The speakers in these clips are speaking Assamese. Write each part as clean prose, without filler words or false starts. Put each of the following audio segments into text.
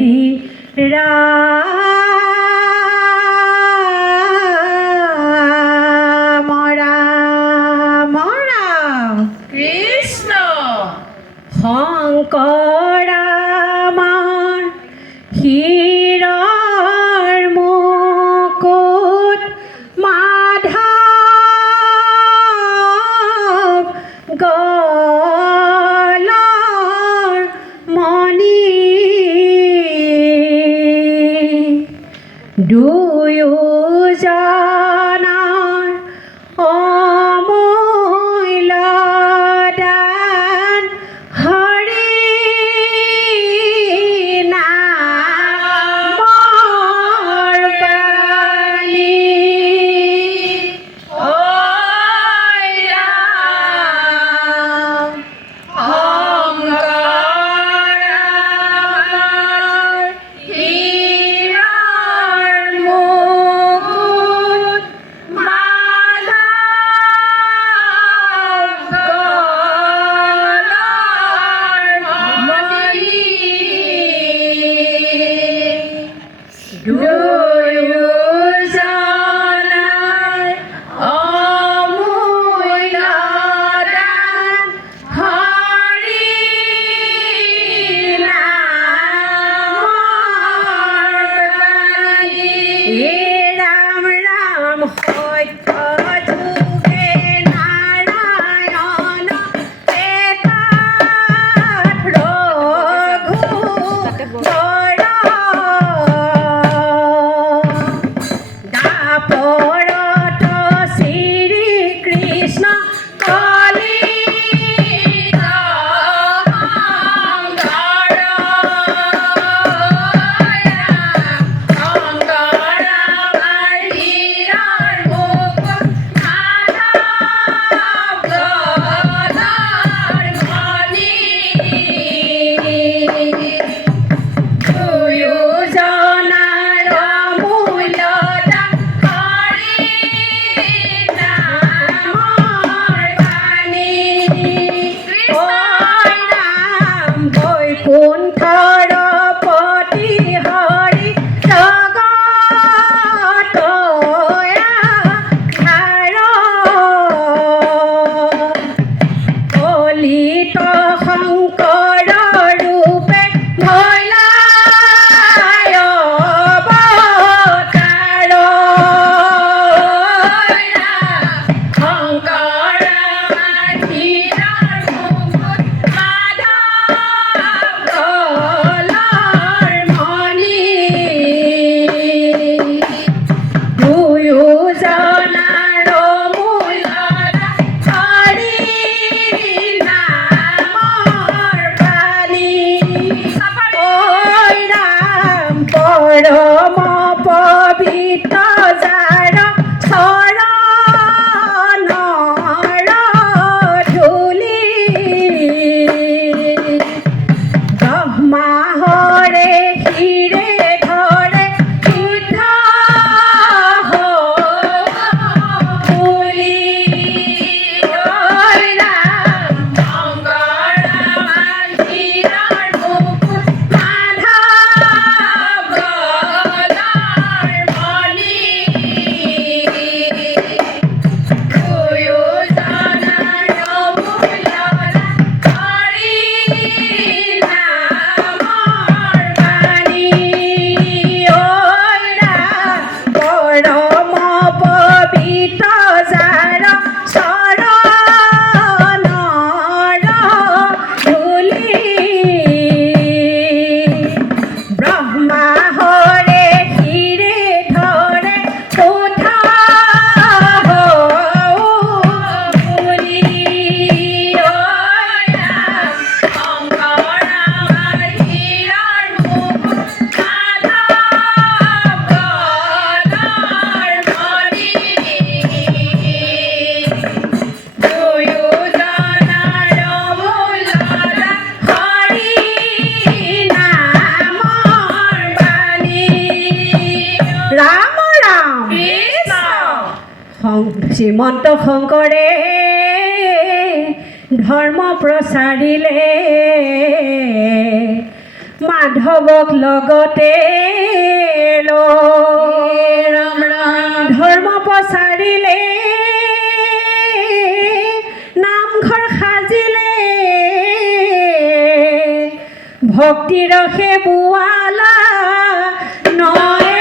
হৰি ৰাম ৰাম ৰাম কৃষ্ণ শংকৰ আমাৰ হীৰৰ মুকুট মাধৱ গলৰ মণি দুয়োজনৰ অমূল্য দান হৰি নামৰ বাণী ঐ ৰাম শংকৰ আমাৰ হীৰৰ মুকুট মাধৱ গলৰ মণি দুয়োজনৰ অমূল্য দান হৰি নামৰ বাণী হে ৰাম ৰাম সত্য যুগে নাৰায়ণ প্ৰেতাত ৰঘুবৰ দাপৰত শ্ৰীকৃষ্ণ কলিত দুয়োজনৰ অমূল্য দান হৰি নামৰ বাণী ঐ ৰাম বৈকুণ্ঠৰ পতি হৰি জগত আধাৰ কলিত শংকৰ ৰূপে ভৈলাই অৱতাৰ শংকৰ আমাৰ হীৰৰ মুকুট মাধৱ গলৰ মণি দুয়োজনৰ অমূল্য দান হৰি নামৰ বাণী ঐ ৰাম পৰম পবিত্ৰ যাৰ চৰণৰ ধূলি ব্ৰহ্মা হৰে শিৰে ধৰে সিদ্ধ বুলি ঐ ৰাম শংকৰ আমাৰ হীৰৰ মুকুট মাধৱ গলৰ মণি দুয়োজনৰ অমূল্য দান হৰি নামৰ বাণী ঐ ৰাম পৰম পবিত্ৰ যাৰ চৰণৰ ধূলি ব্ৰহ্মা হৰে শিৰে ধৰে শুদ্ধ বুলি ঐ ৰাম শংকৰ আমাৰ হীৰৰ মুকুট মাধৱ গলৰ মণি দুয়োজনৰ অমূল্য দান হৰি নামৰ বাণী ৰাম ৰাম কৃষ্ণ শ্ৰীমন্ত শংকৰে ধৰ্ম প্ৰচাৰিলে মাধৱক লগতে লৈ ৰাম ৰাম ধৰ্ম প্ৰচাৰিলে নামঘৰ সাজিলে ভক্তি ৰসে বোৱালা নয়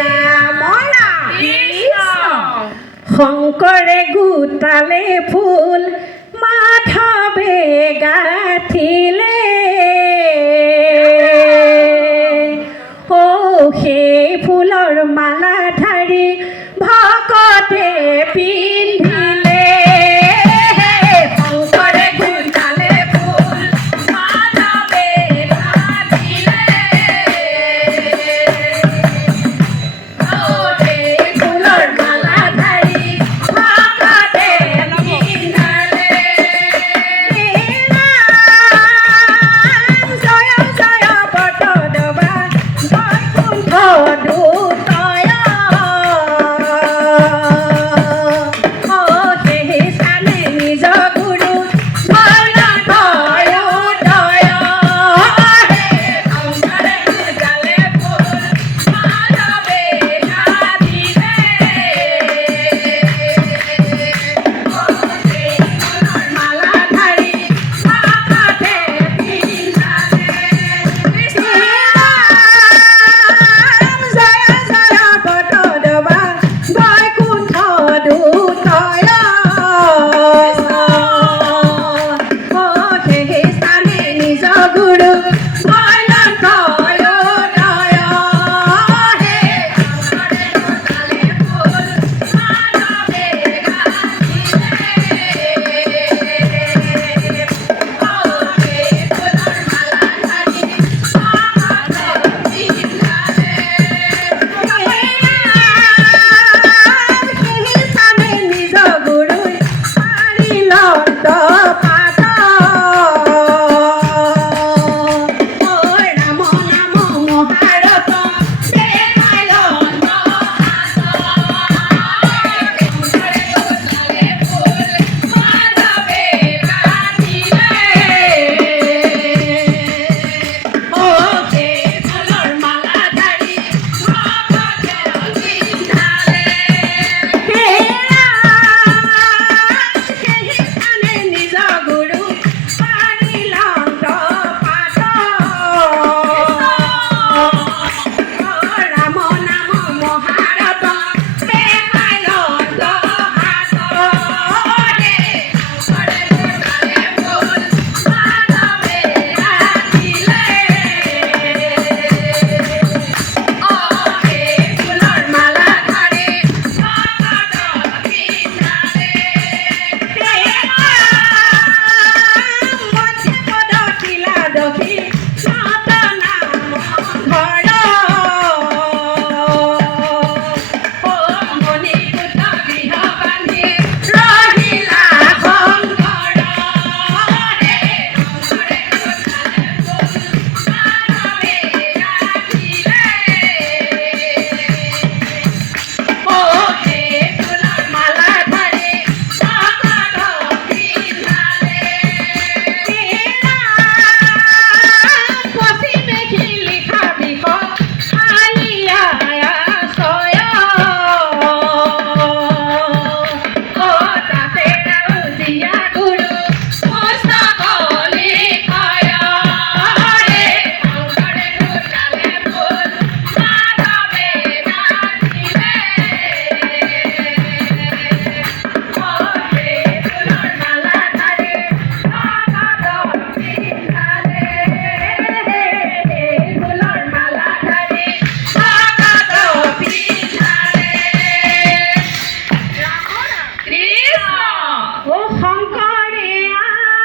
ৰাম ৰাম শংকৰে গোটালে ফুল মাধৱে গাঠিলে